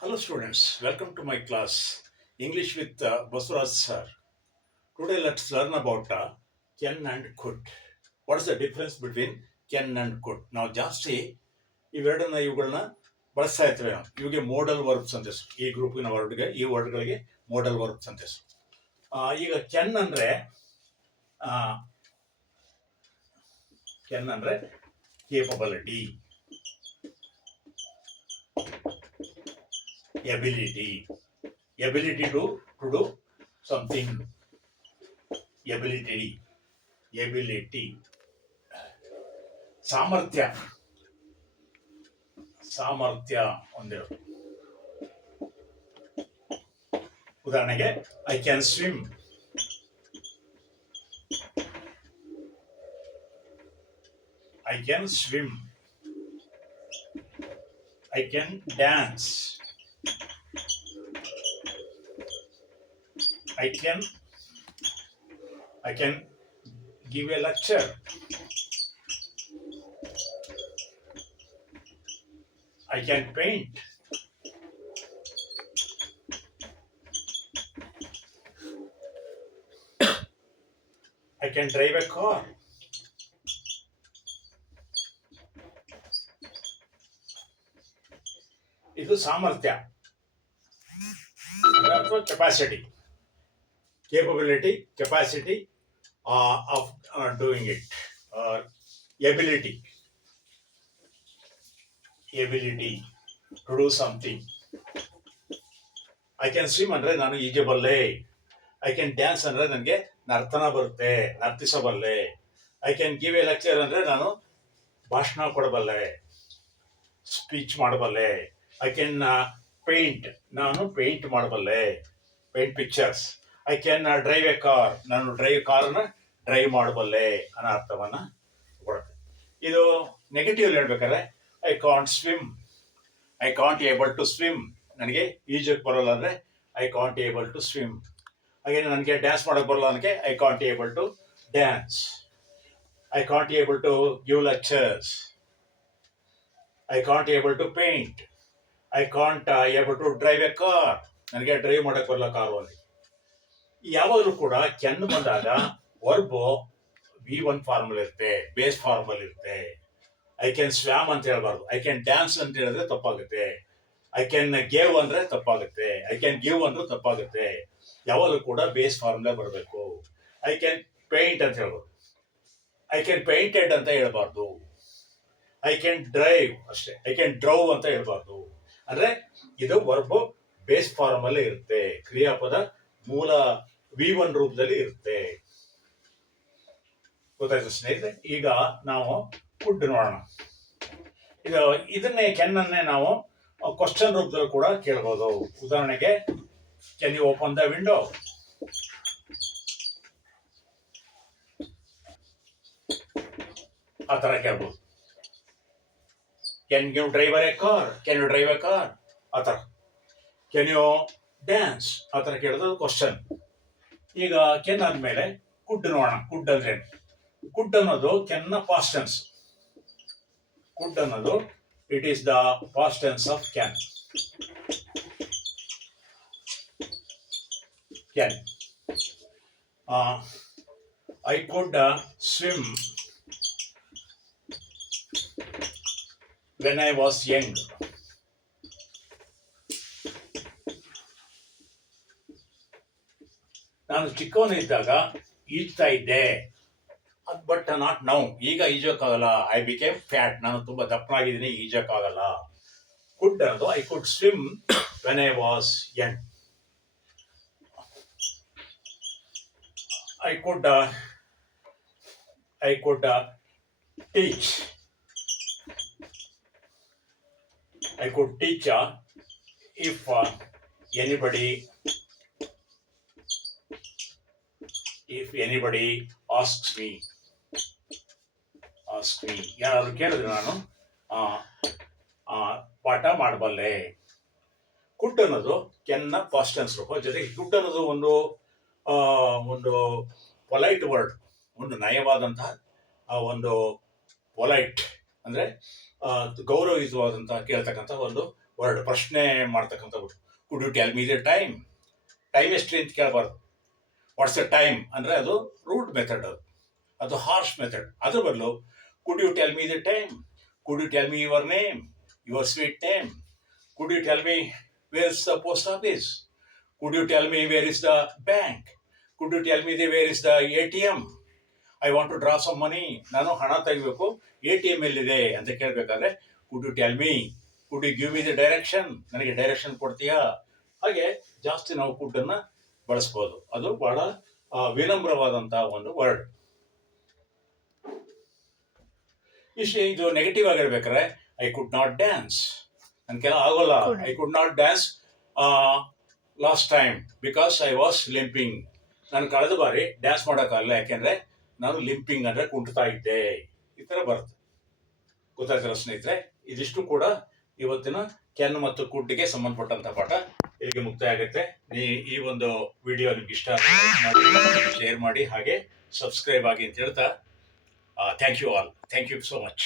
Hello students, welcome to my class English with Basuraj sir. Today let's learn about can and could. What is the difference between can and could? ನಾವು ಜಾಸ್ತಿ ಇವುಗಳನ್ನ ಬಳಸ್ತಾ ಇರ್ತೇವೆ. ಇವಿಗೆ model verbs ಅಂತ ಹೆಸರು. ಈ ಗ್ರೂಪಿನ ವರ್ಡ್ಗೆ ಈ ವರ್ಡ್ಗಳಿಗೆ ಮೋಡಲ್ ವರ್ಬ್ಸ್ ಅಂತ ಹೆಸರು. ಈಗ ಕೆನ್ ಅಂದ್ರೆ capability, ability to do something, ability ಸಾಮರ್ಥ್ಯ ಒಂದಿರು. ಉದಾಹರಣೆಗೆ I can swim, I can dance, I can give a lecture, I can paint, I can drive a car. ಇದು ಸಾಮರ್ಥ್ಯ ಅಥವಾ capacity, capability, capacity of doing it, or ability to do something. I can swim ಅಂದ್ರೆ ನಾನು ಈಜಬಲ್ಲೆ, I can dance ಅಂದ್ರೆ ನನಗೆ ನರ್ತನ ಬರುತ್ತೆ, ನರ್ತಿಸಬಲ್ಲೆ, I can give a lecture ಅಂದ್ರೆ ನಾನು ಭಾಷಣ ಕೊಡಬಲ್ಲೆ, ಸ್ಪೀಚ್ ಮಾಡಬಲ್ಲೆ, ಐ ಕ್ಯಾನ್ ಪೇಂಟ್ ನಾನು ಪೇಂಟ್ ಮಾಡಬಲ್ಲೆ, paint pictures, I can drive a car ನಾನು ಕಾರ್ನ ಡ್ರೈವ್ ಮಾಡಬಲ್ಲೆ ಅನ್ನೋ ಅರ್ಥವನ್ನ ಕೊಡುತ್ತೆ. ಇದು ನೆಗೆಟಿವ್ ಹೇಳ್ಬೇಕಾದ್ರೆ I can't swim, I can't able to swim, ನನಗೆ ಈಜಕ್ಕೆ ಬರೋಲ್ಲ ಅಂದ್ರೆ I can't able to swim. ಹಾಗೆ ನನಗೆ ಡ್ಯಾನ್ಸ್ ಮಾಡಕ್ ಬರಲ್ಲ ನನಗೆ I can't able to dance, I can't able to give lectures, I can't able to paint, I can't able to drive a car, ನನಗೆ ಡ್ರೈವ್ ಮಾಡಕ್ ಬರಲ್ಲ ಕಾರು ಅಲ್ಲಿ. ಯಾವಾಗಲೂ ಕೂಡ ಕೆನ್ ಬಂದಾಗ ವರ್ಬ್ V1 ಫಾರ್ಮಲ್ ಇರುತ್ತೆ, ಬೇಸ್ ಫಾರ್ಮಲ್ ಇರುತ್ತೆ. I can swam ಅಂತ ಹೇಳ್ಬಾರ್ದು, ಐ ಕ್ಯಾನ್ ಡ್ಯಾನ್ಸ್ ಅಂತ ಹೇಳಿದ್ರೆ ತಪ್ಪಾಗುತ್ತೆ, ಐ ಕ್ಯಾನ್ ಗೇವ್ ಅಂದ್ರೆ ತಪ್ಪಾಗುತ್ತೆ, ಐ ಕ್ಯಾನ್ ಗಿವ್ ಅಂದ್ರೆ ತಪ್ಪಾಗುತ್ತೆ. ಯಾವಾಗಲೂ ಕೂಡ ಬೇಸ್ ಫಾರ್ಮುಲಾ ಬರಬೇಕು. ಐ ಕ್ಯಾನ್ ಪೇಂಟ್ ಅಂತ ಹೇಳ್ಬೋದು, ಐ ಕ್ಯಾನ್ ಪೇಂಟೆಡ್ ಅಂತ ಹೇಳ್ಬಾರ್ದು, ಐ ಕ್ಯಾನ್ ಡ್ರೈವ್ ಅಷ್ಟೇ, ಐ ಕ್ಯಾನ್ ಡ್ರೌವ್ ಅಂತ ಹೇಳ್ಬಾರ್ದು. ಅಂದ್ರೆ ಇದು ವರ್ಬ್ ಬೇಸ್ ಫಾರ್ಮಲ್ಲೇ ಇರುತ್ತೆ, ಕ್ರಿಯಾಪದ ಮೂಲ V1 ರೂಪದಲ್ಲಿ ಇರುತ್ತೆ. ಗೊತ್ತಾಯ್ತು ಸ್ನೇಹಿತರೆ. ಈಗ ನಾವು ಕುಡ್ ನೋಡೋಣ. ಇದನ್ನೇ ಕೆನ್ನನ್ನೇ ನಾವು ಕ್ವಶನ್ ರೂಪದಲ್ಲಿ ಕೂಡ ಕೇಳ್ಬೋದು. ಉದಾಹರಣೆಗೆ can you open the window, ಆ ತರ ಕೇಳ್ಬೋದು. Can you driver a car, can you drive a car, ಆ ತರ. ಕ್ಯಾನ್ ಯು ಡ್ಯಾನ್ಸ್, ಆ ತರ ಕೇಳೋದು ಕ್ವಶನ್. ಈಗ ಕೆನ್ ಆದ್ಮೇಲೆ ಕುಡ್ ನೋಡೋಣ. ಕುಡ್ ಅಂದ್ರೆ ಕುಡ್ ಅನ್ನೋದು ಕೆನ್ನ ಪಾಸ್ಟ್ ಟೆನ್ಸ್. ಕುಡ್ ಅನ್ನೋದು it is the past tense of can. Can I could swim when I was young. ನಾನು ಚಿಕ್ಕವನಿದ್ದಾಗ ಈಜ್ತಾ ಇದ್ದೆ, ಬಟ್ ನಾಟ್ ನೌ, ಈಗ ಈಜಕ್ಕಾಗಲ್ಲ. ಐ ಬಿಕೇಮ್ ಫ್ಯಾಟ್, ನಾನು ತುಂಬಾ ದಪ್ಪನಾಗಿದ್ದೀನಿ, ಈಜಕ್ಕಾಗಲ್ಲ. ಕುಡ್ ಅನ್ನೋದು I could swim when I was Young. I could teach, I could teach if anybody asks me. ಯಾರಾದ್ರು ಕೇಳಿದ್ರೆ ನಾನು ಪಾಠ ಮಾಡಬಲ್ಲೆ. ಕುಡ್ ಅನ್ನೋದು ಕೆನ್ನ ಪಾಸ್ಟ್ ಟೆನ್ಸ್ ರೂಪ. ಜೊತೆಗೆ ಕುಡ್ ಅನ್ನೋದು ಒಂದು ಪೊಲೈಟ್ ವರ್ಡ್, ಒಂದು ನಯವಾದಂತಹ ಒಂದು ಪೊಲೈಟ್ ಅಂದ್ರೆ ಗೌರವಿಸುವಾದಂತಹ ಕೇಳ್ತಕ್ಕಂಥ ಒಂದು ವರ್ಡ್ ಪ್ರಶ್ನೆ ಮಾಡ್ತಕ್ಕಂಥ word. Could you tell me the time? Time ಎಷ್ಟ್ರಿ ಅಂತ ಕೇಳಬಾರ್ದು. ವಾಟ್ಸ್ ದ ಟೈಮ್ ಅಂದರೆ ಅದು ರೂಡ್ ಮೆಥಡ್, ಅದು ಹಾರ್ಶ್ ಮೆಥಡ್. ಅದ್ರ ಬದಲು could you tell me the time, could you tell me your name, your sweet name, could you tell me where is the post office, could you tell me where is the bank, could you tell me where is the ATM, I want to draw some money, ನಾನು ಹಣ ತೆಗಿಬೇಕು, ATM ಎಲ್ಲಿದೆ ಅಂತ ಕೇಳಬೇಕಾದ್ರೆ could you tell me, could you give me the direction, ನನಗೆ direction ಕೊಡ್ತೀಯಾ? ಹಾಗೆ ಜಾಸ್ತಿ ನಾವು ಕುಡ್ ಅನ್ನ ಬಳಸ್ಬೋದು. ಅದು ಬಹಳ ವಿನಮ್ರವಾದಂತಹ ಒಂದು ವರ್ಡ್. ಇದು ನೆಗೆಟಿವ್ ಆಗಿರ್ಬೇಕಾದ್ರೆ ಐ ಕುಡ್ ನಾಟ್ ಡ್ಯಾನ್ಸ್, ನನ್ಗೆಲ್ಲ ಆಗೋಲ್ಲ. I could not dance last time because I was limping, ನಾನು ಕಳೆದ ಬಾರಿ ಡ್ಯಾನ್ಸ್ ಮಾಡೋಕ್ಕಾಗಲ್ಲ ಯಾಕೆಂದ್ರೆ ನಾನು ಲಿಂಪಿಂಗ್ ಅಂದ್ರೆ ಕುಂಟ್ತಾ ಇದ್ದೆ. ಈ ತರ ಬರುತ್ತೆ. ಗೊತ್ತಾಯ್ತಲ್ಲ ಸ್ನೇಹಿತರೆ, ಇದಿಷ್ಟು ಕೂಡ ಇವತ್ತಿನ ಕೆನ್ ಮತ್ತು ಕುಡ್ಗೆ ಸಂಬಂಧಪಟ್ಟಂತ ಪಾಠ ಇಲ್ಲಿಗೆ ಮುಕ್ತಾಯ ಆಗುತ್ತೆ. ಈ ಒಂದು ವಿಡಿಯೋ ನಿಮ್ಗೆ ಇಷ್ಟ ಆದರೆ ಶೇರ್ ಮಾಡಿ, ಹಾಗೆ ಸಬ್ಸ್ಕ್ರೈಬ್ ಆಗಿ ಅಂತ ಹೇಳ್ತಾ thank you all. Thank you so much.